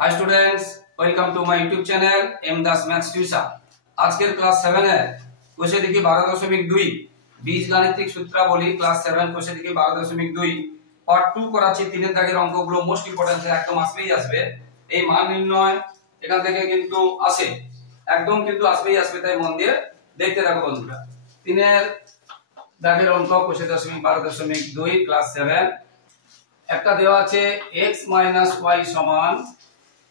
Hi students, welcome to my YouTube channel M Das maths tuition. আজকের class 7 এর কোষে দেখি 12.2 বীজগাণিতিক সূত্রাবলী ক্লাস 7 কোষে দেখি 12.2 পার্ট 2 করাচ্ছি। তিনের দাগের অঙ্কগুলো মোস্ট ইম্পর্টেন্ট, একদম আসবেই আসবে। এই মান নির্ণয় এখান থেকে কিন্তু আসে, একদম কিন্তু আসবেই আসবে, তাই মন দিয়ে দেখতে থাকো বন্ধুরা। তিনের দাগের অঙ্ক কোষে 12.2 ক্লাস 7। একটা দেওয়া আছে x y সমান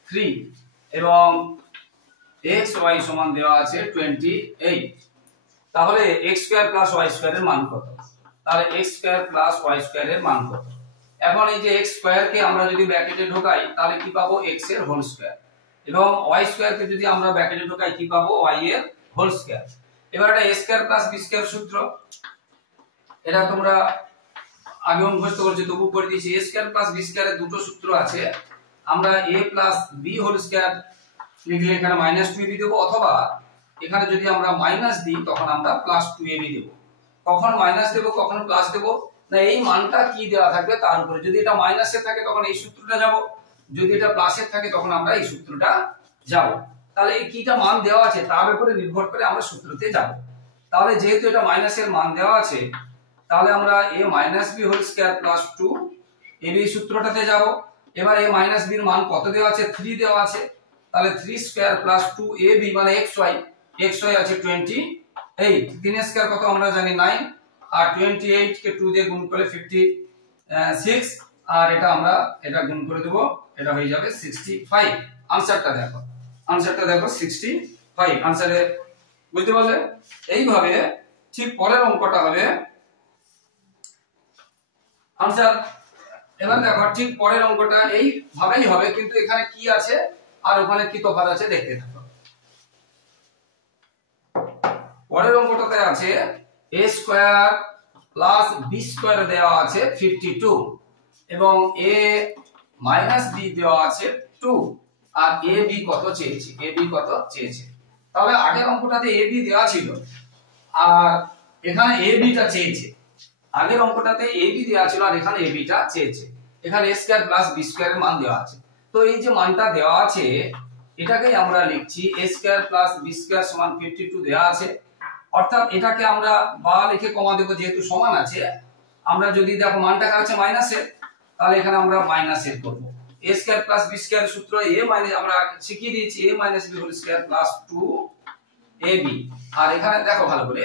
3 এবং x y সমান দেওয়া আছে 28। তাহলে x square plus y square এর মান কত? তাহলে x square plus y square এর মান কত? এখন এই যে x স্কয়ার কে আমরা যদি ব্র্যাকেটে ঢোকাই তাহলে কি পাবো? x এর হোল স্কয়ার। এবং y স্কয়ার কে যদি আমরা ব্র্যাকেটে ঢোকাই কি পাবো? y এর হোল স্কয়ার। এবার এটা a square plus b square সূত্র, এটা তোমরা আগে মুখস্থ করেছি, তবু করে দিয়েছি। a square plus b square এর দুটো সূত্র আছে। আমরা a plus b whole square লিখলে এখানে -2ab দেব, অথবা এখানে যদি আমরা মাইনাস দিই তখন আমরা +2ab দেব। কখন মাইনাস দেব কখন প্লাস দেব না, এই মানটা কি দেওয়া থাকবে তার উপরে। যদি এটা মাইনাসে থাকে তখন এই সূত্রটা যাব, যদি এটা প্লাসে থাকে তখন আমরা এই সূত্রটা যাব। তাহলে এই কিটা মান দেওয়া আছে তার উপরে নির্ভর করে আমরা সূত্রতে যাব। তাহলে যেহেতু এটা মাইনাসের মান দেওয়া আছে, তাহলে আমরা a - b whole square plus 2 ab সূত্রটাতে যাব। এবার a - b এর মান কত দেওয়া আছে? 3 দেওয়া আছে। তাহলে 3 স্কয়ার প্লাস 2ab মানে xy আছে 28। 3 স্কয়ার কত আমরা জানি 9, আর 28 কে 2 দিয়ে গুণ করলে 56, আর এটা আমরা এটা গুণ করে দেব, এটা হয়ে যাবে 65। आंसरটা দেখো, 65 आंसरे বুঝতে পারলে? এইভাবে ঠিক পরের অঙ্কটা হবে आंसर। এবার দেখো ঠিক পরের অঙ্কটা এই ভাবেই হবে, কিন্তু এখানে কি আছে আর ওখানে কি তফাৎ আছে দেখতে থাকো। পরের অঙ্কটাতে আছে a square plus b square দেওয়া আছে 52 এবং a মাইনাস b দেওয়া আছে 2, আর ab কত চেয়েছে। তাহলে আগের অঙ্কটাতে ab দেওয়া ছিল আর এখানে ab টা চেয়েছে। আগের অঙ্কটাতে ab দেওয়া ছিল আর এখানে ab টা চেয়েছে। এখানে a square plus b square এর মান দেওয়া আছে। তো এই যে মানটা দেওয়া আছে এটাকেই আমরা লিখছি a square plus b square সমান 52 দেওয়া আছে। অর্থাৎ এটাকে আমরা বা লিখে কমা দেব, যেহেতু সমান আছে। আমরা যদি দেখো মানটা কাছে মাইনাসে, তাহলে এখানে আমরা মাইনাসের করব। a square plus b square সূত্র a মাইনাস আমরা শিখিয়ে দিয়েছি a - b whole square plus 2ab। আর এখানে দেখো ভালো করে,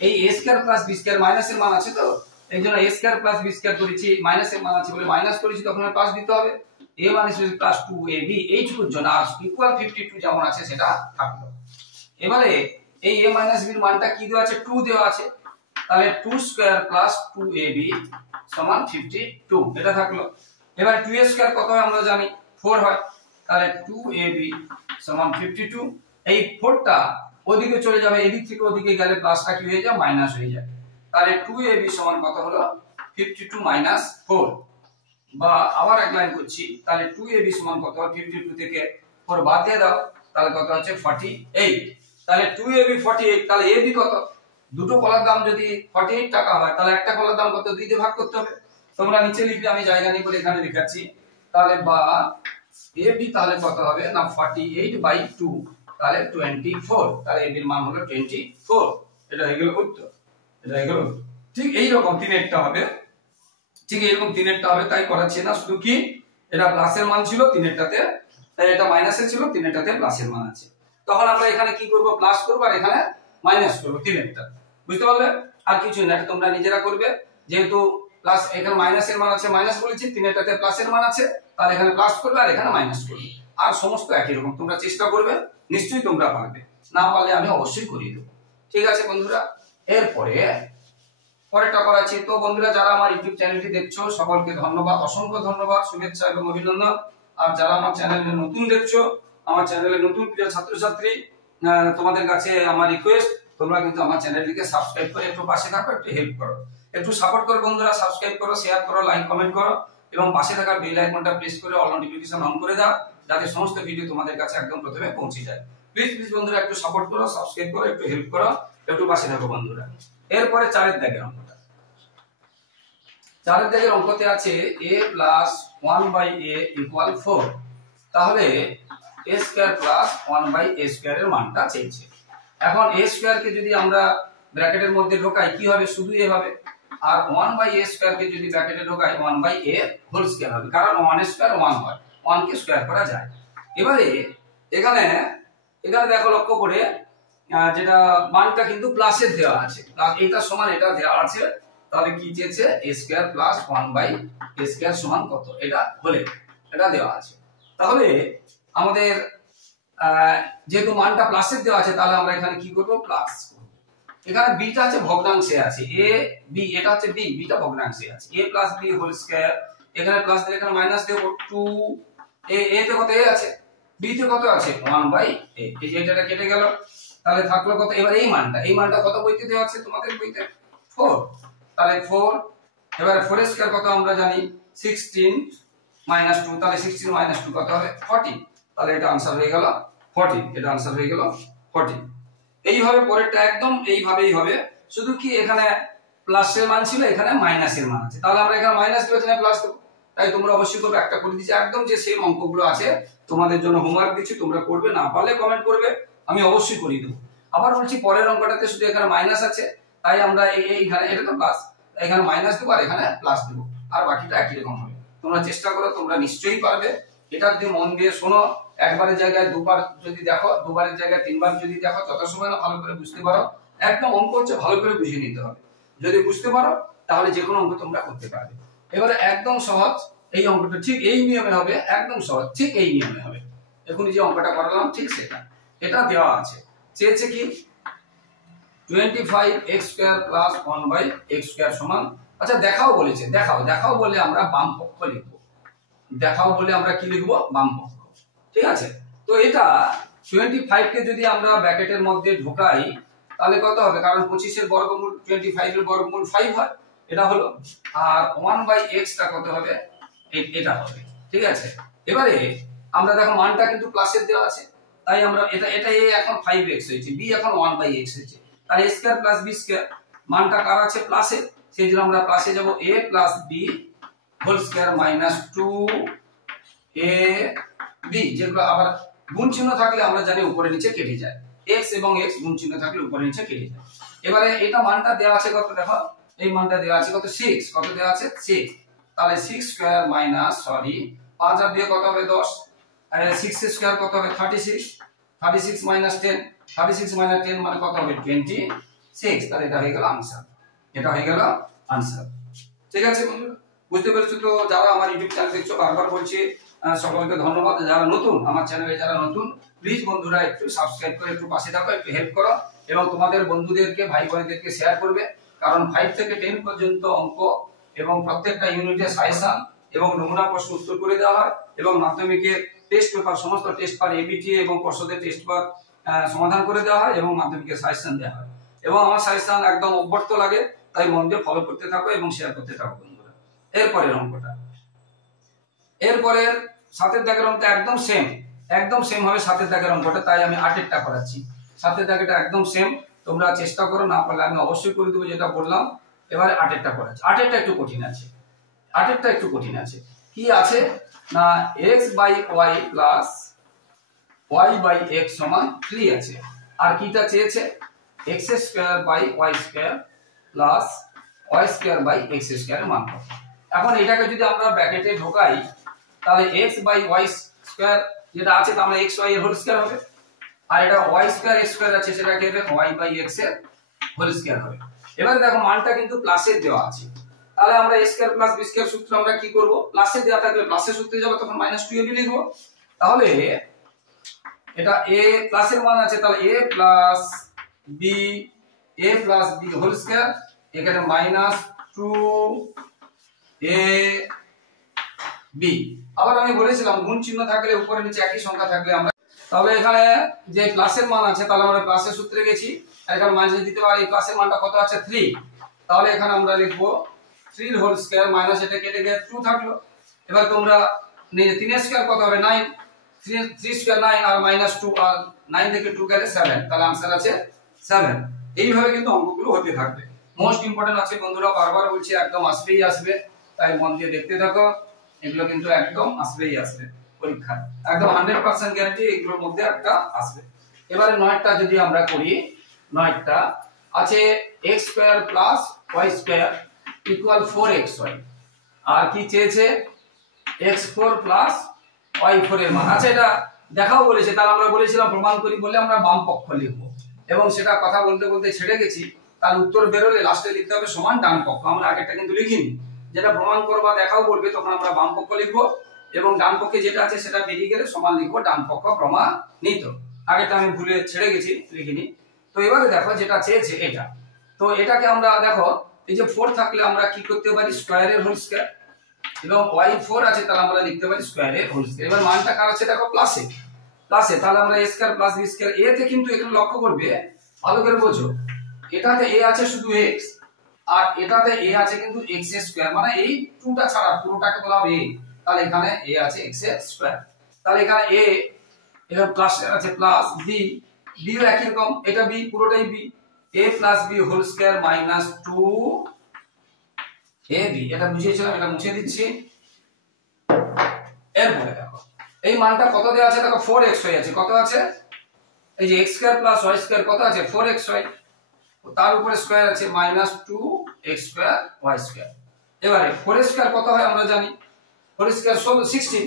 এই a square plus b square মাইনাসের মান আছে, তো এইজন্য a square plus b square করেছি, মাইনাসের মান আছে বলে মাইনাস করেছি, তখন প্লাস দিতে হবে। a - প্লাস 2ab এইটুকুর জন্য আর ইকুয়াল 52 যেমন আছে সেটা থাকলো। এবারে এই a - b এর মানটা কি দেওয়া আছে? 2 দেওয়া আছে। তাহলে 2 স্কয়ার প্লাস 2ab সমান 52, এটা থাকলো। এবার 2 এর স্কয়ার কত হয় আমরা জানি 4 হয়। তাহলে 2ab সমান 52। এই 4টা ওদিকে চলে যাবে, এদিক থেকে ওদিকে গেলে প্লাসটা কি হয়ে যায়? মাইনাস হয়ে যায়। তাহলে 2ab সমান কত হলো? 52 - 4। বা আবার এক লাইন করছি, তাহলে 2ab সমান কত? 52 থেকে 4 বাদ দিয়ে দাও, তাহলে কত হচ্ছে? 48। তাহলে 2ab 48। তাহলে ab কত? দুটো কলার দাম যদি 48 টাকা হয়, তাহলে একটা কলার দাম কত? 2 দিয়ে ভাগ করতে হবে। তোমরা নিচে লিখবে, আমি জায়গা নিয়ে বলে এখানে লিখাচ্ছি। তাহলে বা ab তাহলে কত হবে না 48/2, তাহলে 24। তাহলে ab এর মান হলো 24। এটা হয়ে গেল উত্তর, ঠিক এই রকম তিনেরটা হবে, তাই করাচ্ছি না। শুধু কি এটা প্লাসের মান ছিল তিনেরটাতে, তাই এটা মাইনাসের ছিল তিনেরটাতে প্লাসের মান আছে। তখন আমরা এখানে কি করব? প্লাস করব আর এখানে মাইনাস করব তিনেরটা। বুঝতে পারলে? আর কিছু না, তোমরা নিজেরা করবে। যেহেতু প্লাস এখানে মাইনাসের মান আছে, মাইনাস বলেছি, তিনেরটাতে প্লাসের মান আছে, তাহলে এখানে প্লাস করবে আর এখানে মাইনাস করবে। আর সমস্ত একই রকম, তোমরা চেষ্টা করবে, নিশ্চয়ই তোমরা পারবে। না পারলে আমি অবশ্যই করিয়ে দেব। ঠিক আছে বন্ধুরা, এরপরে পরেরটা করাচ্ছি। তো বন্ধুরা, যারা আমার ইউটিউব চ্যানেলটি দেখছো সকলকে ধন্যবাদ, অসংখ্য ধন্যবাদ, শুভেচ্ছা এবং অভিনন্দন। আর যারা আমার চ্যানেলে নতুন দেখছো, আমার চ্যানেলে নতুন প্রিয় ছাত্রছাত্রী, তোমাদের কাছে আমার রিকোয়েস্ট, তোমরা কিন্তু আমার চ্যানেলটিকে সাবস্ক্রাইব করে একটু পাশে থাকো, একটু হেল্প করো, একটু সাপোর্ট করো বন্ধুরা। সাবস্ক্রাইব করো, শেয়ার করো, লাইক কমেন্ট করো এবং পাশে থাকা বেল আইকনটা প্রেস করে অল নোটিফিকেশন অন করে দাও, যাতে সমস্ত ভিডিও তোমাদের কাছে একদম প্রথমে পৌঁছে যায়। প্লিজ বন্ধুরা একটু সাপোর্ট করো, সাবস্ক্রাইব করো, একটু হেল্প করো, একটু পাশে থাকো বন্ধুরা। এরপরে 4 এর দাগের অঙ্কটা। 4 এর দাগের অঙ্কতে আছে a + 1/a = 4 তাহলে a square plus 1/a square এর মানটা চেয়েছে। এখন a স্কয়ার কে যদি আমরা ব্র্যাকেটের মধ্যে ঢোকাই কি হবে, শুধু a হবে, আর 1/a স্কয়ার কে যদি ব্র্যাকেটে ঢোকাই 1/a হোল স্কয়ার হবে, কারণ 1 স্কয়ার 1 হয়, 1 কে স্কয়ার করা যায়। এবারে এখানে দেখো লক্ষ্য করে যেটা মানটা কিন্তু প্লাসের দেওয়া আছে, প্লাস এটা সমান এটা দেওয়া আছে, তাহলে কি চেয়েছে a square plus 1/a square সমান কত, এটা হলে এটা দেওয়া আছে। তাহলে আমাদের যেহেতু মানটা প্লাসের দেওয়া আছে, তাহলে আমরা এখানে কি করব, প্লাস। এখানে b টা আছে ভগ্নাংশে আছে, a b এটা হচ্ছে b, b টা ভগ্নাংশে আছে, a plus b whole square, এখানে প্লাস দিলে এখানে মাইনাস দেব 2, a তে কত a আছে, b তে কত আছে 1/a, এই যে এটা কেটে গেল, তাহলে থাকলো কত, এবার এই মানটা কত বইতে দেওয়া আছে তোমাদের বইতে 4, তাহলে 4, এবার 4 এর স্কয়ার কত আমরা জানি 16 মাইনাস 2, তাহলে 16 মাইনাস 2 কত হবে 40, তাহলে এটা आंसर হয়ে গেল 40, এটা आंसर হয়ে গেল 40। এইভাবে পরেরটা একদম এইভাবেই হবে, শুধু কি এখানে প্লাসের মান ছিল, এখানে মাইনাসের মান আছে, তাহলে আমরা এখানে মাইনাস দেব এখানে প্লাস দেব। তাই তোমরা অবশ্যই করবে, একটা করে দিচ্ছি একদম যে সেম অঙ্কগুলো আছে তোমাদের জন্য হোমওয়ার্ক দিচ্ছি, তোমরা করবে, না পারলে কমেন্ট করবে, আমি অবশ্যই করিয়ে দেব। আবার বলছি পরের অঙ্কটাতে শুধু এখানে মাইনাস আছে, তাই আমরা এইখানে এটা তো প্লাস, এখানে মাইনাস দেব আর এখানে প্লাস দেব, আর বাকিটা একই রকম হবে। তোমরা চেষ্টা করো, তোমরা নিশ্চয়ই পারবে। এটা যদি মন দিয়ে শোনো, একবারের জায়গায় দুবার যদি দেখো, দুবারের জায়গায় তিনবার যদি দেখো, যত সময় না ভালো করে বুঝতে পারো, একদম অঙ্ক হচ্ছে ভালো করে বুঝে নিতে হবে। যদি বুঝতে পারো তাহলে যে কোনো অঙ্ক তোমরা করতে পারবে। এবারে একদম সহজ এই অঙ্কটা ঠিক এই নিয়মে হবে, একদম সহজ ঠিক এই নিয়মে হবে। এখন যে অঙ্কটা করালাম ঠিক সেটা, এটা দেওয়া আছে, চেয়েছে কি 25x square plus 1/x square সমান, আচ্ছা দেখাও বলেছে, দেখাও বলে আমরা বাম পক্ষ লিখব, দেখাও বলে আমরা কি লিখব, বাম পক্ষ, ঠিক আছে। তো এটা 25 কে যদি আমরা ব্র্যাকেটের মধ্যে ঢোকাই তাহলে কত হবে, কারণ 25 এর বর্গমূল 25 এর বর্গমূল 5 হয়, এটা হলো, আর 1/x টা কত হবে, এটা হবে, ঠিক আছে। এবারে আমরা দেখো মানটা কিন্তু প্লাসের দেওয়া আছে, তাই আমরা এটা a এখন 5x হয়েছে, b এখন 1/x হয়েছে, তাই a square plus b square, মানটা কার আছে প্লাসের, সেই জন্য আমরা প্লাসে যাব, a plus b whole square minus 2ab, যেগুলো আবার গুণ চিহ্ন থাকলে আমরা জানি উপরে নিচে কেটে যায়, x এবং x গুণ চিহ্ন থাকলে উপরে নিচে কেটে যায়। এবারে এটা মানটা দেওয়া আছে কত, দেখো এই মানটা দেওয়া আছে কত 6, কত দেওয়া আছে 6, তাহলে 6 স্কয়ার মাইনাস 5 আর 2 কত হবে 10, আর 6 এর স্কয়ার কত হবে 36, 36 মাইনাস 10, 36 মাইনাস 10 মানে কত হবে 26, তাহলে এটা হয়ে গেল आंसर, এটা হয়ে গেল आंसर। ঠিক আছে বন্ধুরা, বুঝতে পেরেছো তো? যারা আমার ইউটিউব চ্যানেল দেখছো, বারবার বলছি সকলকে ধন্যবাদ। যারা নতুন আমার চ্যানেলে, যারা নতুন প্লিজ বন্ধুরা একটু সাবস্ক্রাইব করে একটু পাশে থাকো, একটু হেল্প করো, এবং তোমাদের বন্ধুদেরকে ভাই বোনেদেরকে শেয়ার করবে, কারণ 5 থেকে 10 পর্যন্ত অঙ্ক এবং প্রত্যেকটা ইউনিটের সাজেশন এবং নমুনা প্রশ্ন উত্তর করে দেওয়া হয়, এবং মাধ্যমিকের টেস্ট পেপার, সমস্ত টেস্ট পেপার এবিটি এবং পর্ষদের টেস্ট পেপার সমাধান করে দেওয়া হয়, এবং মাধ্যমিকের সাজেশন দেওয়া হয়, এবং আমার সাজেশন একদম অব্যর্থ লাগে, তাই মন দিয়ে ফলো করতে থাকো এবং শেয়ার করতে থাকো বন্ধুরা। এরপরের অঙ্কটা, এরপরের 7 দাগের অঙ্কটা একদম সেম হবে 7 দাগের অঙ্কটা, তাই আমি 8 করাচ্ছি। 7 দাগেরটা একদম সেম, তোমরা চেষ্টা করো, না পারলে আমি অবশ্যই করে দেবো যেটা বললাম। এবারে 8 করাচ্ছি, 8 একটু কঠিন আছে, 8 একটু কঠিন আছে। কি আছে না, x/y প্লাস y/x সমান 3 আছে, আর কিটা চেয়েছে x square by y square plus y square by x square মান কত। এখন এটাকে যদি আমরা ব্র্যাকেটে ঢোকাই তাহলে x/y স্কয়ার যেটা আছে তাহলে xy এর হোল স্কয়ার হবে, আর এটা y স্কয়ার x স্কয়ার আছে সেটা কি হবে y/x এর হোল স্কয়ার হবে। এবারে দেখো মানটা কিন্তু প্লাসের দেওয়া আছে, তাহলে আমরা a square plus b square সূত্র আমরা কি করব, প্লাসে দেওয়া থাকলে প্লাসের সূত্রে যাব, তখন -2ab লিখব। তাহলে এটা a প্লাসের মান আছে, তাহলে a plus b whole square, এখানে -2ab। আবার আমি বলেছিলাম গুণ চিহ্ন থাকলে উপরে নিচে একই সংখ্যা থাকলে আমরা, তাহলে এখানে যে প্লাসের মান আছে তাহলে আমরা প্লাসের সূত্রে গেছি, আর এখানে মাইনাস দিতে পারি, প্লাসের মানটা কত আছে 3, তাহলে এখানে আমরা লিখব 3 হোল স্কয়ার মাইনাস এটা কেটে গিয়ে 2 থাকলো। এবার তোমরা 3 এর স্কয়ার কত হবে 9, 3 স্কয়ার 9 আর -2, আর 9 থেকে 2 গেলে 7, তাহলে आंसर আছে 7। এইভাবে কিন্তু অঙ্কগুলো হতে থাকবে। মোস্ট ইম্পর্টেন্ট আছে বন্ধুরা, বারবার বলছি একদম আসবেই আসবে, তাই মন দিয়ে দেখতে থাকো, এগুলো কিন্তু একদম আসবেই আসবে। পরীক্ষা, একদম 100% গ্যারান্টি এগুলোর মধ্যে একটা আসবে। এবারে 9টা যদি আমরা করি, 9টা আছে x square plus y square equal 4xy, আর কি চেয়েছে x4 প্লাস y4 এর মান। আচ্ছা এটা দেখাও বলেছে, তাহলে আমরা বলেছিলাম প্রমাণ করি বলে আমরা বাম পক্ষ লিখবো, এবং সেটা কথা বলতে বলতে ছেড়ে গেছি, তার উত্তর বেরোলে লাস্টে লিখতে হবে সমান ডান পক্ষ। আমরা আগেরটা কিন্তু লিখিনি, যেটা প্রমাণ করবা দেখাও বলবে তখন আমরা বাম পক্ষ লিখবো, এবং ডান পক্ষে যেটা আছে সেটা বেরিয়ে গেলে সমান লিখবো ডান পক্ষ প্রমাণিত। আগেটা আমি ভুলে ছেড়ে গেছি, লিখিনি। তো এবারে দেখো যেটা চেয়েছে এটা, তো এটাকে আমরা দেখো এই যে 4 থাকলে আমরা কি করতে পারি স্কয়ারের হোল স্কয়ার, এবং y4 আছে তাহলে আমরা লিখতে পারি স্কয়ারের হোল স্কয়ার। এবার মানটা কার আছে দেখো প্লাসে, প্লাসে তাহলে আমরা a square plus b square, a তে কিন্তু এখানে লক্ষ্য করবে ভালো করে বোঝো, এটাতে a আছে শুধু x, আর এটাতে a আছে কিন্তু x এর স্কয়ার, মানে এই 2টা ছাড়া পুরোটাকে বলা হবে a, তাহলে এখানে a আছে x এর স্কয়ার, তাহলে এখানে a এখানে প্লাস আছে প্লাস b, b ও একই রকম, এটা b পুরোটাই b, a plus b whole square minus 2ab, এটা বুঝিয়েছিলাম, এটা মুছে দিচ্ছি। এরপরে দেখো এই মানটা কত দেওয়া আছে দেখো 4xy আছে, কত আছে এই যে x square plus y square কত আছে 4xy, তার উপরে স্কয়ার আছে minus 2x square y square. এবারে 4 স্কয়ার কত হয় আমরা জানি, 4 স্কয়ার 16,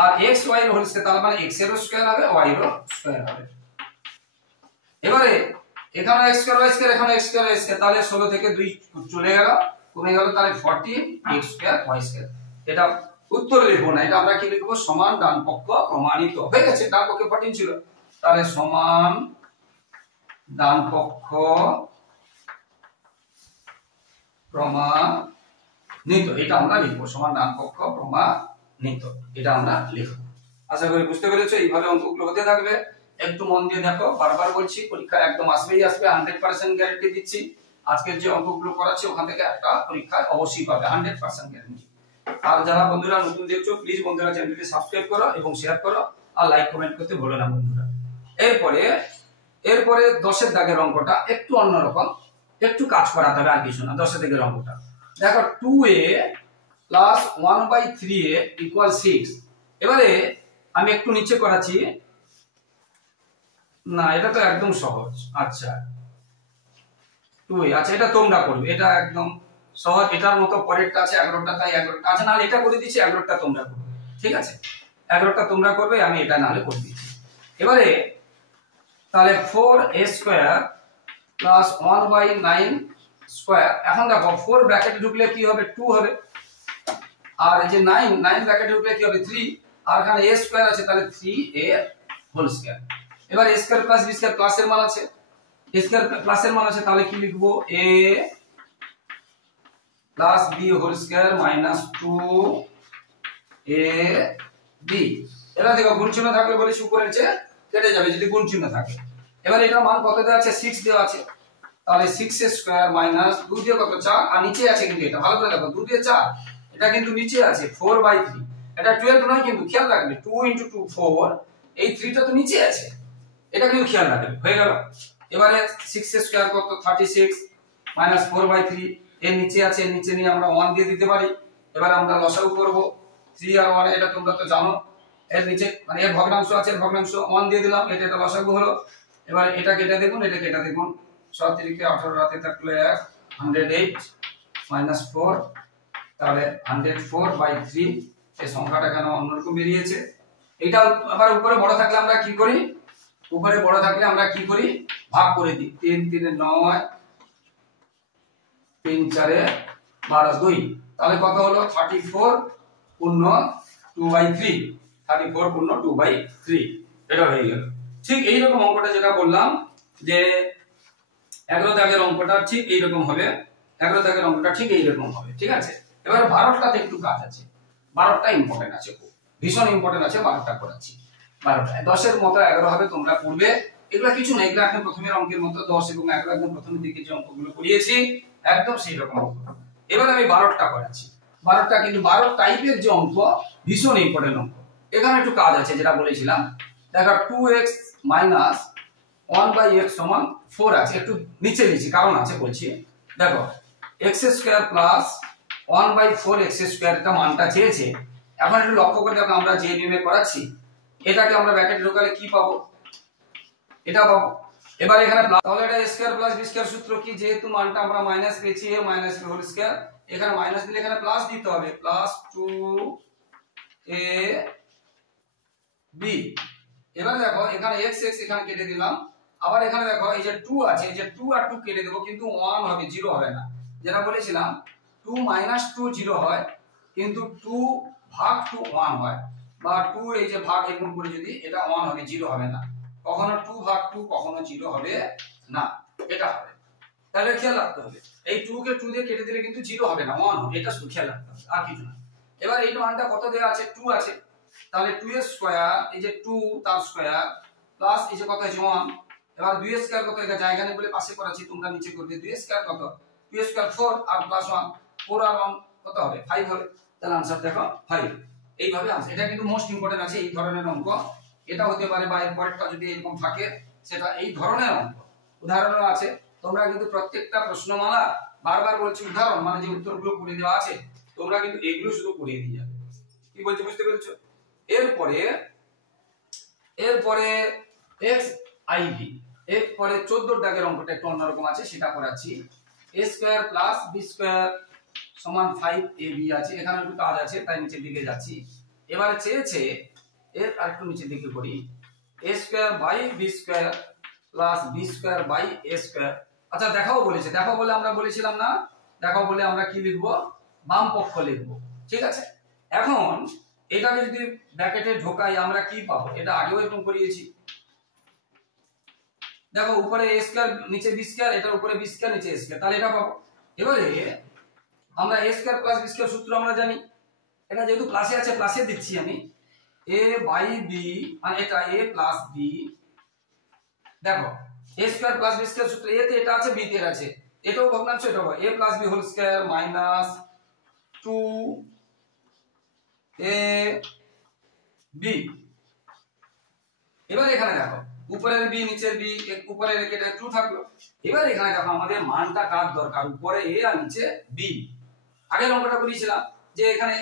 আর x y এর হোল স্কয়ার তার মানে x এর স্কয়ার হবে y এর স্কয়ার হবে। এবারে এখানে x স্কয়ার y স্কয়ার, এখানে x স্কয়ার y স্কয়ার, তাহলে 16 থেকে 2 চলে গেল, কমে গেল, তাহলে 14x স্কয়ার y স্কয়ার। এটা উত্তর লিখবো না, এটা আমরা কি লিখবো সমান ডান পক্ষ প্রমাণিত। হয়ে গেছে, ডান পক্ষে 14 ছিল, তাহলে সমান ডান পক্ষ প্রমাণিত, এটা আমরা লিখবো সমান ডান পক্ষ প্রমাণিত, এটা আমরা লিখবো। আশা করি বুঝতে পেরেছো, এইভাবে অঙ্কগুলো হতে থাকবে, একটু মন দিয়ে দেখো, বারবার বলছি পরীক্ষা একদম আসবেই আসবে, 100% গ্যারান্টি দিচ্ছি। আজকের যে অঙ্কগুলো করাচ্ছি ওখান থেকে একটা পরীক্ষায় অবশ্যই পাবে, 100% গ্যারান্টি। আর যারা বন্ধুরা নতুন দেখছো প্লিজ বন্ধুরা চ্যানেলটি সাবস্ক্রাইব করো এবং শেয়ার করো, আর লাইক কমেন্ট করতে ভুলো না বন্ধুরা। এরপরে 10 এর দাগের অঙ্কটা একটু অন্যরকম, একটু কাজ করাতে হবে, আর কিছু না। 10 এর দাগের অঙ্কটা দেখো 2a প্লাস 1/3a ইকুয়াল 6। এবারে আমি একটু নিচে করাচ্ছি, না এটা তো একদম সহজ। আচ্ছা 2a, আচ্ছা এটা তোমরা করবে, এটা একদম সহজ, এটার মতো পরেরটা আছে 11টা, তাই 11টা। আচ্ছা নাহলে এটা করে দিচ্ছি, 11টা তোমরা করবে, ঠিক আছে 11টা তোমরা করবে, আমি এটা নাহলে করে দিচ্ছি। এবারে তাহলে 4a স্কয়ার প্লাস 1/9 স্কয়ার, এখন দেখো 4 ব্র্যাকেটে ঢুকলে কি হবে 2 হবে, আর এই যে 9 ব্র্যাকেটে ঢুকলে কি হবে 3, আর এখানে a স্কয়ার আছে তাহলে 3a হোল স্কয়ার। এবার a square plus b square প্লাসের মান আছে, a স্কয়ার প্লাসের মান আছে, তাহলে কি লিখবো a plus b whole square minus 2ab। এটা দেখো গুণ চিহ্ন থাকলে বলেছি উপরের চেয়ে কেটে যাবে যদি গুণ চিহ্ন থাকে। এবার এটার মান কত দেওয়া আছে 6 দেওয়া আছে, তাহলে 6a স্কয়ার মাইনাস 2 দিয়ে কত 4, আর নিচে আছে কিন্তু এটা ভালো করে দেখো 2 দিয়ে 4, এটা কিন্তু নিচে আছে 4/3, এটা 12 নয় কিন্তু খেয়াল রাখবে 2 * 2 4, এই 3টা তো নিচে আছে, এটা কিন্তু খেয়াল রাখবে। হয়ে গেল, এবারে 6a স্কয়ার কত 36 মাইনাস 4/3, এর নিচে আছে, এর নিচে নিয়ে আমরা 1 দিয়ে দিতে পারি। এবার আমরা লসাগু করব, 3 আর 1 এটা তোমরা তো জানো, এর নিচে মানে এর ভগ্নাংশ আছে, এর ভগ্নাংশ 1 দিয়ে দিলাম, এটা লসাগু হলো। এবারে এটা কেটে দেখুন, এটা কেটে দেখুন, 7 × 18 রাতে থাকলো 1, 108 মাইনাস 4, তাহলে 104/3, এই সংখ্যাটা কেন অন্যরকম বেরিয়েছে। এটা আবার উপরে বড় থাকলে আমরা কি করি, উপরে বড় থাকলে আমরা কি করি ভাগ করে দিই, 3 × 3 = 9, 3 × 4 = 12, 2, তাহলে কত হলো 34 পূর্ণ 2/3, 34 পূর্ণ 2/3, এটা হয়ে গেল। ঠিক এই রকম অঙ্কটা যেটা বললাম যে 11 দাগের অঙ্কটা ঠিক এই রকম হবে, 11 দাগের অঙ্কটা ঠিক এই রকম হবে, ঠিক আছে। এবার 12টাতে একটু কাজ আছে, 12টা ইম্পর্টেন্ট আছে, ভীষণ ইম্পর্টেন্ট আছে, 12টা করাচ্ছি। 12টা 10 এর মতো 11 হবে, তোমরা পড়বে, এগুলা কিছু না, এগুলা একদম প্রথমের অঙ্কের মতো 10 এবং 11 একদম প্রথমের দিকে যে অঙ্কগুলো করিয়েছি একদম সেই রকম অঙ্ক। এবার আমি 12টা করাচ্ছি, 12টা কিন্তু 12 টাইপের যে অঙ্ক ভীষণ ইম্পর্টেন্ট অঙ্ক। এখানে একটু কাজ আছে যেটা বলেছিলাম, দেখো 2x মাইনাস 1/x সমান 4 আছে, একটু নিচে নিচে কারণ আছে বলছি। দেখো x square plus 1/4x square, এটা মানটা চেয়েছে, এখন একটু লক্ষ্য করে দেখো, আমরা যে নিয়মে করাচ্ছি এটাকে আমরা ব্র্যাকেটে ঢোকালে কি পাবো, এটা পাবো। এবার এখানে তাহলে এটা a square plus b square সূত্র কি, যেহেতু মানটা আমরা মাইনাস পেয়েছি a minus b whole square, এখানে মাইনাস দিলে এখানে প্লাস দিতে হবে, প্লাস 2ab। এবার দেখো এখানে x x এখানে কেটে দিলাম, আবার এখানে দেখো এই যে 2 আছে, এই যে 2 আর 2 কেটে দেব, কিন্তু 1 হবে, 0 হবে না। যেটা বলেছিলাম 2 - 2 0 হয়, কিন্তু 2 ভাগ 2 1 হয়, বা 2 এই যে ভাগ এরকম করে যদি এটা 1 হবে, 0 হবে না। কখনো 2 ভাগ 2 কখনো 0 হবে না, এটা হবে। তাহলে খেয়াল রাখতে হবে, এই 2 কে 2 দিয়ে কেটে দিলে কিন্তু 0 হবে না, 1 হবে, এটা শুধু খেয়াল রাখতে হবে, আর কিছু না। এবার এই মানটা কত দেওয়া আছে, 2 আছে, তাহলে 2 এর স্কয়ার, এই যে 2 তার স্কয়ার প্লাস এই যে কত আছে 1। এবার 2 এর স্কয়ার কত, এটা জায়গা নেই বলে পাশে করাচ্ছি, তোমরা নিচে করবে। 2 এর স্কয়ার কত, 2 এর স্কয়ার 4 আর প্লাস 1, 4 আর 1 কত হবে, 5 হবে। তাহলে आंसर দেখো 5। এইভাবে আছে, এটা কিন্তু মোস্ট ইম্পর্টেন্ট আছে এই ধরনের অঙ্ক। এটা হতে পারে বা এর পরেরটা যদি এরকম থাকে সেটা এই ধরনের অঙ্ক। উদাহরণও আছে, তোমরা কিন্তু প্রত্যেকটা প্রশ্নমালা বারবার বলছি উদাহরণ মানে যে উত্তরগুলো করে দেওয়া আছে, তোমরা কিন্তু এগুলো শুধু করে দিয়ে যাবে। কি বলছি বুঝতে পেরেছো? এরপরে xib, এরপরে 14 দাগের অঙ্কটা একটু অন্যরকম আছে, সেটা করাচ্ছি। a square plus b square সমান 5ab আছে, এখানে একটু কাজ আছে তাই নিচের দিকে যাচ্ছি। এবারে চেয়েছে এর আরেকটু নিচের দিকে করি, a square by b square plus b square by a square. আচ্ছা দেখাও বলেছে, দেখাও বলে আমরা বলেছিলাম না, দেখাও বলে আমরা কি লিখবো, বাম পক্ষ লিখবো, ঠিক আছে। এখন এটাকে যদি ব্র্যাকেটে ঢোকাই আমরা কি পাবো, এটা আগেও এরকম করিয়েছি। দেখো উপরে a স্কয়ার নিচে b স্কয়ার, এটার উপরে b স্কয়ার নিচে a স্কয়ার, তাহলে এটা পাবো। এবারে আমরা a square plus b square সূত্র আমরা জানি, এটা যেহেতু প্লাসে আছে প্লাসে দিচ্ছি আমি, a বাই b মানে এটা a প্লাস b। দেখো a square plus b square সূত্র, a তে এটা আছে b তে আছে, এটাও ভগ্নাংশ, এটাও a plus b whole square minus 2ab। এবার এখানে দেখো উপরের b নিচের b, উপরের এটা 2 থাকলো। এবার এখানে দেখো আমাদের মানটা কার দরকার, উপরে a আর নিচে b। আগের অঙ্কটা করেছিলাম যে এখানে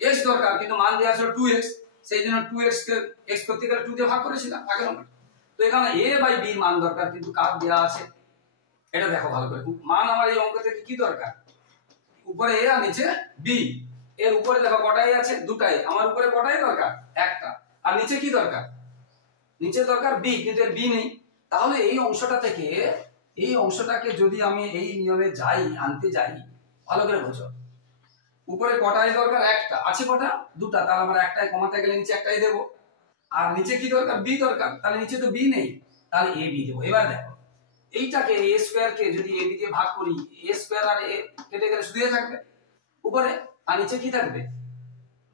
x দরকার, কিন্তু মান দেওয়া ছিল 2x, সেই জন্য 2x কে x করতে গেলে 2 দিয়ে ভাগ করেছিলাম আগের অঙ্কটা। তো এখানে a বাই b মান দরকার, কিন্তু কার দেওয়া আছে এটা দেখো ভালো করে। মান আমার এই অঙ্ক থেকে কি দরকার, উপরে a আর নিচে b। এর উপরে দেখো কটাই আছে, দুটাই, আমার উপরে কটাই দরকার, একটা। আর নিচে কি দরকার, নিচে দরকার b, কিন্তু এর b নেই। তাহলে এই অংশটা থেকে এই অংশটাকে যদি আমি এই নিয়মে যাই, আনতে যাই, ভালো করে বোঝো, উপরে কটাই দরকার, একটা, আছে কটা, দুটা, তাহলে আমরা একটাই কমাতে গেলে নিচে একটাই দেব। আর নিচে কি দরকার, b দরকার, তাহলে নিচে তো b নেই, তাহলে ab দেব। এবার দেখো এইটাকে a স্কয়ার কে যদি ab দিয়ে ভাগ করি, a স্কয়ার আর a কেটে গেলে শুধু a থাকবে উপরে, আর নিচে কি থাকবে,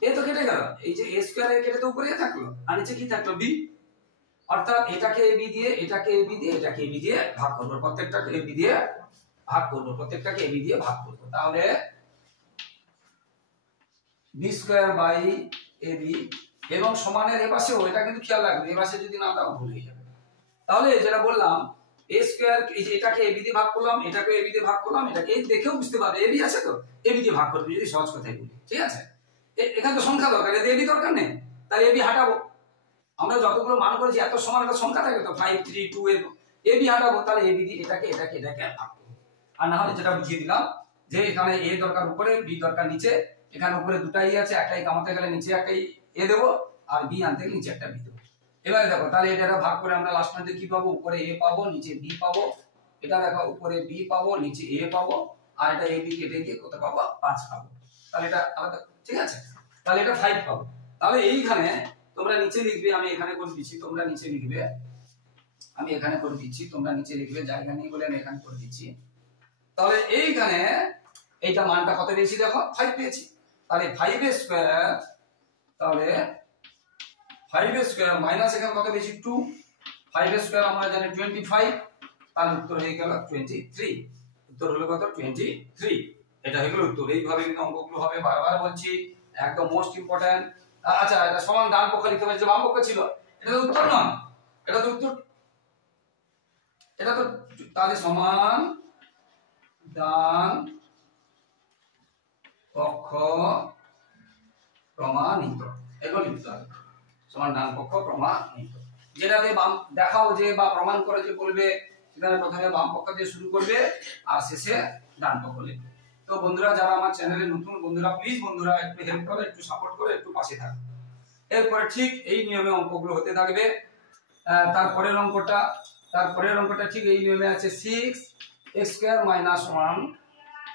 a তো কেটে গেল, এই যে a স্কয়ার এ কেটে তো উপরে a থাকলো, আর নিচে কি থাকলো, b। অর্থাৎ এটাকে ab দিয়ে, এটাকে ab দিয়ে, এটাকে ab দিয়ে ভাগ করব, প্রত্যেকটাকে ab দিয়ে ভাগ করব, প্রত্যেকটাকে ab দিয়ে ভাগ করব। তাহলে b স্কয়ার বাই ab, এবং সমানের এ পাশেও এটা কিন্তু খেয়াল রাখবে, এ পাশে যদি না দাও ভুল হয়ে যাবে। তাহলে যেটা বললাম a স্কয়ার, এই যে এটাকে ab দিয়ে ভাগ করলাম, এটাকে ab দিয়ে ভাগ করলাম, এটাকে এই দেখেও বুঝতে পারবে ab আছে তো ab দিয়ে ভাগ করবে, যদি সহজ কথাই বলি, ঠিক আছে। এখানে তো সংখ্যা দরকার, এতে ab দরকার নেই, তাই ab হাঁটাবো। আমরা যতগুলো মান করেছি এত সমান একটা সংখ্যা থাকে তো 5 3 2 এর ab হাঁটাবো, তাহলে ab দিয়ে এটাকে এটাকে এটাকে ভাগ করব। আর না হলে যেটা বুঝিয়ে দিলাম যে এখানে a দরকার উপরে, b দরকার নিচে, এখানে উপরে দুটাই আছে, একটাই কামাতে গেলে নিচে একটাই a দেব, আর b আনতে গেলে নিচে একটা b দেব। এবারে দেখো তাহলে এটা ভাগ করে আমরা লাস্ট পর্যন্ত কি পাবো, উপরে a পাবো নিচে b পাবো। এটা দেখো উপরে b পাবো নিচে a পাবো, আর এটা ab কেটে গিয়ে কত পাবো, 5 পাবো। তাহলে এটা আলাদা, ঠিক আছে, তাহলে এটা 5 পাবো। তাহলে এইখানে তোমরা নিচে লিখবে, আমি এখানে করে দিচ্ছি, তোমরা নিচে লিখবে, আমি এখানে করে দিচ্ছি, তোমরা নিচে লিখবে, জায়গা নেই বলে আমি এখানে করে দিচ্ছি। তাহলে এইখানে এইটা মানটা কত পেয়েছি, দেখো 5 পেয়েছি। তাহলে 5 এর স্কয়ার, তাহলে 5 এর স্কয়ার মাইনাস এখানে কত পেয়েছি 2, 5 এর স্কয়ার আমরা জানি 25, তার উত্তর হয়ে গেল 23। উত্তর হলো কত, 23। এটা হয়ে গেল উত্তর। এইভাবে কিন্তু অঙ্কগুলো হবে, বারবার বলছি, একদম মোস্ট ইম্পর্টেন্ট। আচ্ছা এটা সমান ডান পক্ষ লিখতে হবে, যে বাম পক্ষ ছিল এটা তো উত্তর নয়, এটা তো উত্তর, এটা তো, তাহলে সমান ডান পক্ষ প্রমাণিত, এগুলো লিখতে হবে। সমান ডান পক্ষ প্রমাণিত, যেটা দিয়ে বাম দেখাও যে বা প্রমাণ করে যে বলবে, সেখানে প্রথমে বাম পক্ষ দিয়ে শুরু করবে আর শেষে ডান পক্ষ লিখবে। তো বন্ধুরা যারা আমার চ্যানেলে নতুন বন্ধুরা, প্লিজ বন্ধুরা একটু হেল্প করো, একটু সাপোর্ট করো, একটু পাশে থাকো। এরপরে ঠিক এই নিয়মে অঙ্কগুলো হতে থাকবে। তারপরের অঙ্কটা ঠিক এই নিয়মে আছে, 6x² - 1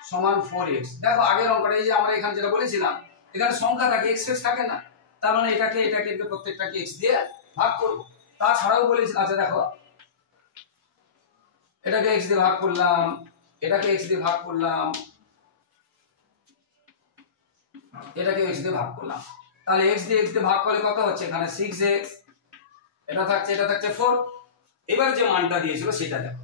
সমান 4x। দেখো আগের অঙ্কটা এই যে আমরা এখানে যেটা বলেছিলাম, এখানে সংখ্যা থাকে, x থাকে না, তার মানে এটাকে প্রত্যেকটাকে x দিয়ে ভাগ করব। তাছাড়াও বলেছি, আচ্ছা দেখো এটাকে x দিয়ে ভাগ করলাম, এটাকে x দিয়ে ভাগ করলাম, এটাকে x দিয়ে ভাগ করলাম, তাহলে x দিয়ে ভাগ করলে কত হচ্ছে, এখানে 6x, এটা থাকছে 4। এবার যে মানটা দিয়েছিল সেটা দেখো,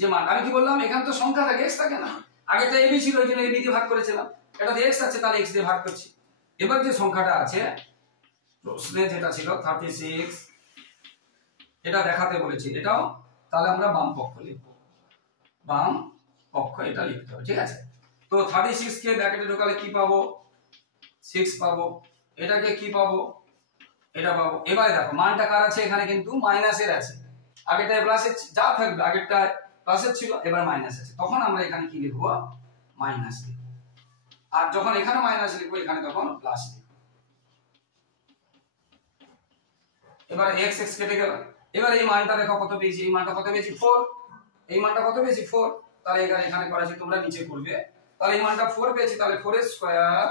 যে মান আমি কি বললাম, এখানে তো সংখ্যা থাকে, x থাকে না, আগেটা ab ছিল ওই জন্য ab দিয়ে ভাগ করেছিলাম, এটা দিয়ে x আছে তাহলে x দিয়ে ভাগ করছি। এবার যে সংখ্যাটা আছে প্রশ্নে যেটা ছিল 36, এটা দেখাতে বলেছি, এটাও তাহলে আমরা বাম পক্ষ লিখব, বাম পক্ষ এটা লিখতে হবে, ঠিক আছে। তো 36 কে ব্র্যাকেটে ঢোকালে কি পাবো, 6 পাবো, এটাকে কি পাবো, এটা পাবো। এবারে দেখো মানটা কার আছে, এখানে কিন্তু মাইনাসের আছে, আগেরটায় প্লাসের যা থাকবে, আগেরটা প্লাসের ছিল, এবার মাইনাস আছে, তখন আমরা এখানে কি লিখবো, মাইনাস লিখব। আর যখন এখানে মাইনাস লিখবো, এখানে তখন প্লাস লিখব। এবার x কেটে গেল। এবার এই মানটা দেখো কত পেয়েছি, এই মানটা কত পেয়েছি 4, এই মানটা কত পেয়েছি 4, তাহলে এখানে করেছি, তোমরা নিচে করবে, তাহলে এই মানটা 4 পেয়েছি, তাহলে 4 স্কয়ার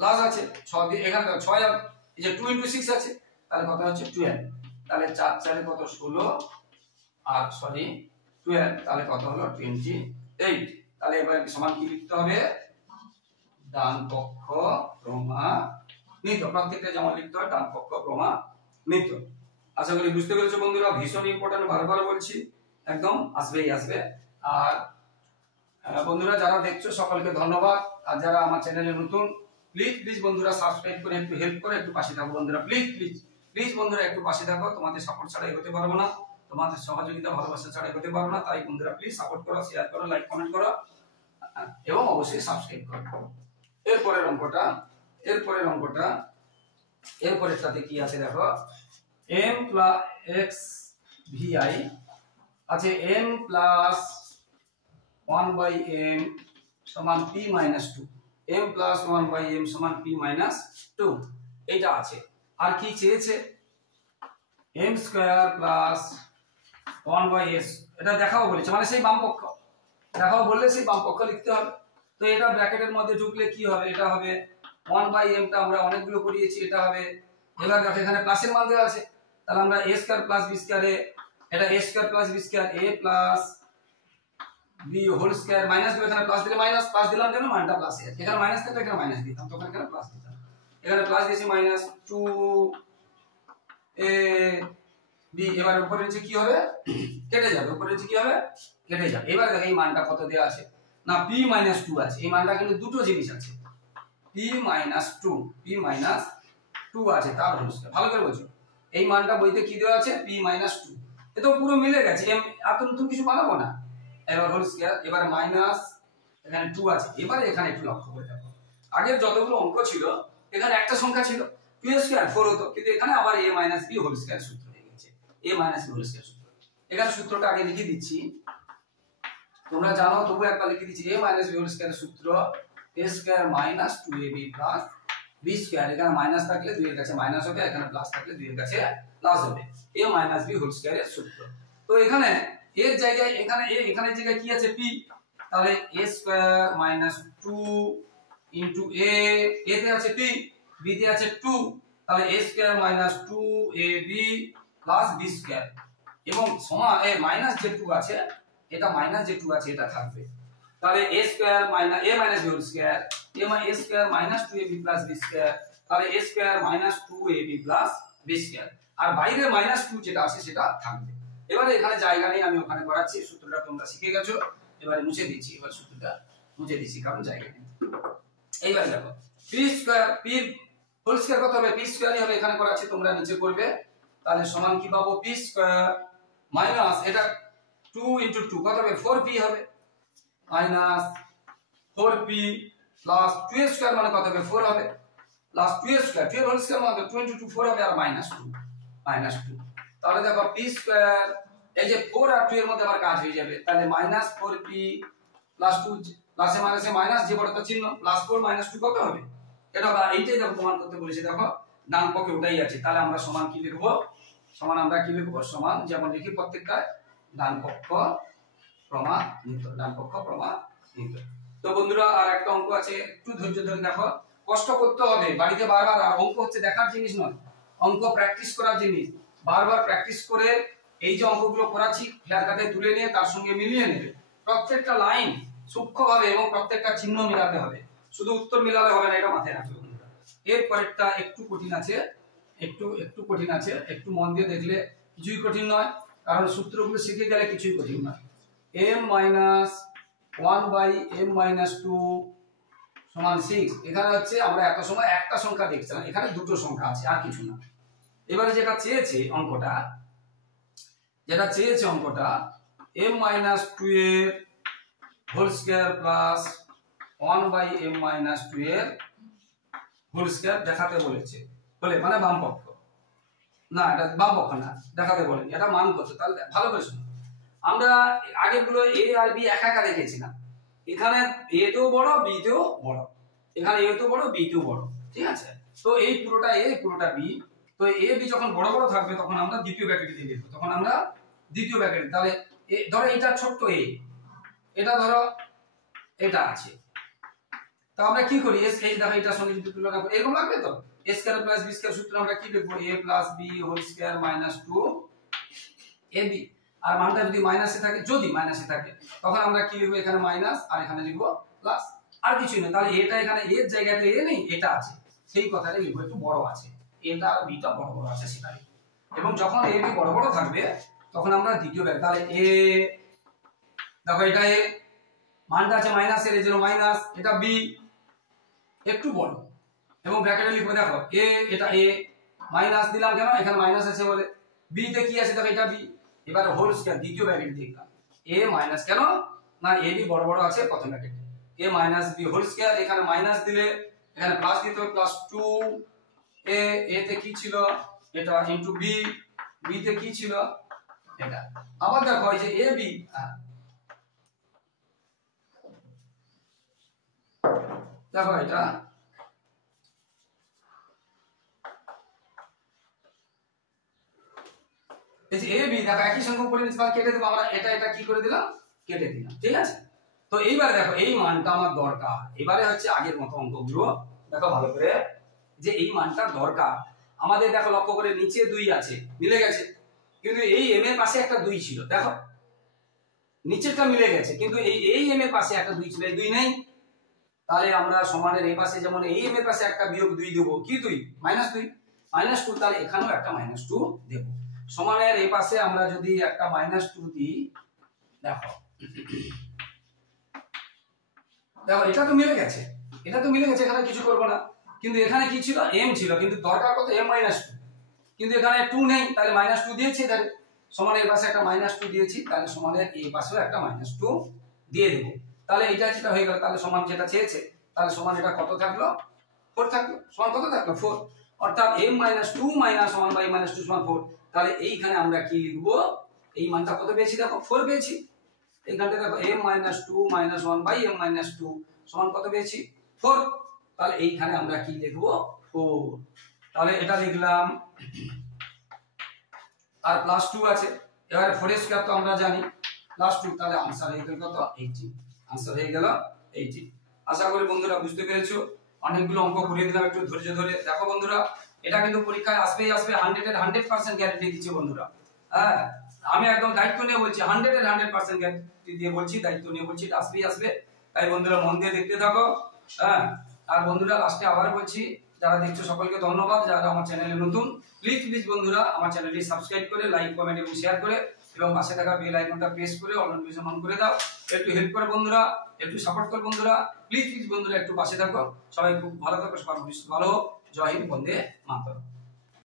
প্লাস আছে 6 দিয়ে, এখানে 6 আর এই যে 2 * 6 আছে, তাহলে কত হচ্ছে 12, তাহলে 4 4 কত 16 আর 12, তাহলে কত হলো 28। তাহলে এবার সমান কি লিখতে হবে, ডান পক্ষ প্রমাণিত, প্রত্যেকটা যেমন লিখতে হয় ডান পক্ষ প্রমাণিত। আশা করি বুঝতে পেরেছো বন্ধুরা, ভীষণ ইম্পর্টেন্ট, বারবার বলছি, একদম আসবে। আর বন্ধুরা যারা দেখছো সকলকে ধন্যবাদ, আর যারা আমার চ্যানেলে নতুন, প্লিজ বন্ধুরা সাবস্ক্রাইব করে একটু হেল্প করে একটু পাশে থাকো বন্ধুরা, প্লিজ বন্ধুরা একটু পাশে থাকো, তোমাদের সাপোর্ট ছাড়াই হতে পারবো না, তোমাদের সহযোগিতা ভালোবাসা ছাড়াই হতে পারবো না, তাই বন্ধুরা প্লিজ সাপোর্ট করো, শেয়ার করো, লাইক কমেন্ট করো এবং অবশ্যই সাবস্ক্রাইব করো। এরপরেরটাতে কি আছে দেখো, m + x vi আছে, m + 1/m সমান p - 2, m + 1/m সমান p - 2, এটা আছে। আর কি চেয়েছে, m² + 1/s, এটা দেখাও বলেছে, মানে সেই বাম পক্ষ, দেখাও বললে সেই বাম পক্ষ লিখতে হবে। তো এটা ব্র্যাকেটের মধ্যে ঢুকলে কি হবে, এটা হবে 1/m, টা আমরা অনেকগুলো করিয়েছি, এটা হবে। এবার দেখো এখানে প্লাসের মান দেওয়া আছে, তাহলে আমরা a² + b² এটা a² + b² a + b whole square minus দেব, এখানে প্লাস দিলে মাইনাস, প্লাস দিলাম কেন, মানটা প্লাস আছে, এখানে মাইনাস থাকলে এখানে মাইনাস দিতাম, তখন এখানে প্লাস দিতাম, এখানে প্লাস দিয়েছি -2ab। এবার উপরে নিচে কি হবে, কেটে যাবে, উপরে নিচে কি হবে, কেটে যাবে। এবার দেখো এই মানটা কত দেওয়া আছে না, p - 2 আছে, এই মানটা কিন্তু দুটো জিনিস আছে, p - 2 আছে, তার হোল স্কয়ার, ভালো করে বোঝো, এই মানটা বইতে কি দেওয়া আছে, p - 2, এ তো পুরো মিলে গেছে, এত নতুন কিছু বানাবো না। এবার হোল স্কয়ার, এবার মাইনাস, এখানে 2 আছে। এবারে এখানে একটু লক্ষ্য করে দেখো, আগের যতগুলো অঙ্ক ছিল এখানে একটা সংখ্যা ছিল 2² 4 হতো, কিন্তু এখানে আবার a - b হোল স্কয়ার সূত্র হয়ে গেছে, a - b হোল স্কয়ার সূত্র। এখানে সূত্রটা আগে লিখে দিচ্ছি, তোমরা জানো তবু একবার লিখে দিচ্ছি, a - b হোল স্কয়ার সূত্র a² - 2ab + b², এখানে মাইনাস থাকলে 2 এর কাছে মাইনাস হবে, এখানে প্লাস থাকলে 2 এর কাছে প্লাস হবে, a - b হোল স্কয়ারের সূত্র। তো এখানে এর জায়গায় এখানে জায়গায় কি আছে, p, তাহলে a² - 2 * a, a তে আছে p, b তে আছে 2, তাহলে a² - 2ab + b², এবং সমান মাইনাস যে 2 আছে, এটা মাইনাস যে 2 আছে এটা থাকবে, তাহলে a² - a - b whole square, a² - 2ab + b², তাহলে a² - 2ab + b², আর বাইরে -2 যেটা আছে সেটা থাকবে। এবারে এখানে জায়গা নেই, আমি ওখানে করাচ্ছি, সূত্রটা তোমরা শিখে গেছো, এবারে মুছে দিচ্ছি, এবার সূত্রটা মুছে দিচ্ছি কারণ জায়গা নেই। এইবার দেখো p² হোল স্কয়ার কত হবে, p² হবে, এখানে করাচ্ছি, তোমরা নিচে করবে, তাহলে সমান কি পাবো, p² মাইনাস এটা 2 * 2 কত হবে, 4p হবে, minus 4p plus 2a square মানে কত হবে 4 হবে plus 2a square 12 whole square মানে 20 টু 4 হবে আর -2 তাহলে দেখো p স্কয়ার এই যে 4 আর 2 এর মধ্যে আবার কাজ হয়ে যাবে তাহলে -4p প্লাস 2 প্লাসে মাইনাসে মাইনাস যে বড় তো চিহ্ন প্লাস 4 -2 কত হবে এটা বা এইটাই দেখো প্রমাণ করতে বলেছি দেখো ডান পক্ষে ওটাই আছে তাহলে আমরা সমান কি লিখব সমান আমরা কি লিখব সমান যেমন লিখি প্রত্যেকটা ডান পক্ষ প্রমাণিত তো বন্ধুরা আর একটা অঙ্ক আছে একটু ধৈর্য ধরে দেখো কষ্ট করতে হবে বাড়িতে বারবার আর অঙ্ক হচ্ছে দেখার জিনিস নয় অঙ্ক প্র্যাকটিস করার জিনিস বারবার প্র্যাকটিস করে এই যে অঙ্কগুলো করাচ্ছি ফ্ল্যাট কাটে তুলে নিয়ে তার সঙ্গে মিলিয়ে নেবে প্রত্যেকটা লাইন সূক্ষ্মভাবে এবং প্রত্যেকটা চিহ্ন মিলাতে হবে শুধু উত্তর মিলালে হবে না এটা মাথায় রাখবে বন্ধুরা এর পরেরটা একটু কঠিন আছে একটু কঠিন আছে একটু মন দিয়ে দেখলে কিছুই কঠিন নয় কারণ সূত্রগুলো শিখে গেলে কিছুই কঠিন নয় m-1/m-2 সমান 6 এখানে হচ্ছে আমরা এত সময় একটা সংখ্যা দেখছিলাম এখানে দুটো সংখ্যা আছে আর কিছু না এবারে যেটা চেয়েছে অঙ্কটা m-2 এর হোল স্কয়ার প্লাস 1/m-2 এর হোল স্কয়ার দেখাতে বলেছে বলে মানে বাম পক্ষ না এটা বাম পক্ষ না দেখাতে বলেন এটা মান কত তাহলে ভালো করে শুনুন আমরা আগেগুলো a আর b একা দেখেছিলাম এখানে a তেও বড় b তেও বড় এখানে a তেও বড় b তেও বড় ঠিক আছে তো এই পুরোটা a পুরোটা b তো a b যখন বড় বড় থাকবে তখন আমরা দ্বিতীয় ব্র্যাকেটে দিয়ে দেব তখন আমরা দ্বিতীয় ব্র্যাকেটে তাহলে ধরো এটা ছোট a এটা ধরো এটা আছে তো আমরা কি করি s এই দেখো এটার সঙ্গে যদি তুলনা করি এরকম লাগবে তো a square plus b square সূত্র আমরা কি লিখব a plus b whole square minus 2 ab আর মানটা যদি মাইনাসে থাকে তখন আমরা কি লিখব এখানে মাইনাস আর এখানে লিখব প্লাস আর কিছু না তাহলে এটা এখানে এর জায়গাতে এ নেই এটা আছে সেই কথাটাই লিখব একটু বড় আছে এটা আর বিটা বড় বড় আছে সেটাই এবং যখন a b বড় বড় থাকবে তখন আমরা দ্বিতীয় ব্র্যাকেট তাহলে a দেখো এটা a মানটা আছে মাইনাস এর জন্য মাইনাস এটা b একটু বড় এবং ব্র্যাকেটে লিখব দেখো a এটা a মাইনাস দিলাম কেন এখানে মাইনাস আছে বলে b তে কি আছে দেখো এটা b এবার হোল স্কয়ার দ্বিতীয় ব্র্যাকেট দেখলাম a মাইনাস কেন না a b বড় বড় আছে প্রথম ব্র্যাকেটে a minus b whole square এখানে মাইনাস দিলে এখানে প্লাস দিতে হবে প্লাস 2 a তে কি ছিল এটা ইনটু b b তে কি ছিল এটা আবার দেখো এই যে a b দেখো এটা এই যে a b দেখো একই সংখ্যক পরিমাণ কেটে দেব আমরা এটা কি করে দিলাম কেটে দিলাম ঠিক আছে তো এইবার দেখো এই মানটা আমার দরকার এবারে হচ্ছে আগের মতো অঙ্কগুলো দেখো ভালো করে যে এই মানটা দরকার আমাদের দেখো লক্ষ্য করে নিচে 2 আছে মিলে গেছে কিন্তু এই m এর পাশে একটা 2 ছিল দেখো নিচেরটা মিলে গেছে কিন্তু এই m এর পাশে একটা 2 ছিল এই 2 নেই তাহলে আমরা সমানের এই পাশে যেমন এই m এর পাশে একটা বিয়োগ 2 দেব কি 2 -2 তাহলে এখানেও একটা -2 দেব সমানের এই পাশে আমরা যদি একটা -2 দিই দেখো এটা তো মিলে গেছে এখানে কিছু করব না কিন্তু এখানে কি ছিল m ছিল কিন্তু দরকার কত m -2 কিন্তু এখানে 2 নেই তাহলে -2 দিয়েছি তাহলে সমানের এই পাশে একটা -2 দিয়েছি তাহলে সমানের এই পাশেও একটা -2 দিয়ে দেব তাহলে এটা যেটা হয়ে গেল তাহলে সমান যেটা চেয়েছে তাহলে সমান এটা কত থাকলো 4 থাকলো সমান কত থাকলো 4 অর্থাৎ m - 2 - 1/-2 সমান 4 তাহলে এইখানে আমরা কি লিখব এই মানটা কত পেয়েছি দেখো 4 পেয়েছি এইখানটা দেখো m - 2 - 1/m-2 সমান কত পেয়েছি 4 তাহলে এইখানে আমরা কি লিখব 4 তাহলে এটা লিখলাম আর প্লাস 2 আছে এবারে 4 এর স্কয়ার তো আমরা জানি প্লাস 2 তাহলে आंसर হয়ে গেল কত 18 आंसर হয়ে গেল 18 আশা করি বন্ধুরা বুঝতে পেরেছো অনেকগুলো অঙ্ক করে দিলাম একটু ধৈর্য ধরে দেখো বন্ধুরা এটা কিন্তু পরীক্ষায় আসবেই আসবে 100 এর 100% গ্যারান্টি দিচ্ছি বন্ধুরা হ্যাঁ আমি একদম দায়িত্ব নিয়ে বলছি 100 এর 100% গ্যারান্টি দিয়ে বলছি দায়িত্ব নিয়ে বলছি এটা আসবেই আসবে তাই বন্ধুরা মন দিয়ে দেখতে থাকো হ্যাঁ আর বন্ধুরা লাস্টে আবার বলছি যারা দেখছো সকলকে ধন্যবাদ যারা আমার চ্যানেলে নতুন প্লিজ বন্ধুরা আমার চ্যানেলটি সাবস্ক্রাইব করে লাইক কমেন্ট এবং শেয়ার করে এবং পাশে থাকা বেল আইকনটা প্রেস করে অল নোটিফিকেশন অন করে দাও একটু হেল্প করে বন্ধুরা একটু সাপোর্ট করো বন্ধুরা প্লিজ বন্ধুরা একটু পাশে থাকো সবাই খুব ভালো থাকো সবার ভবিষ্যৎ ভালো হোক জয় হিন্দ বন্দে মাতরম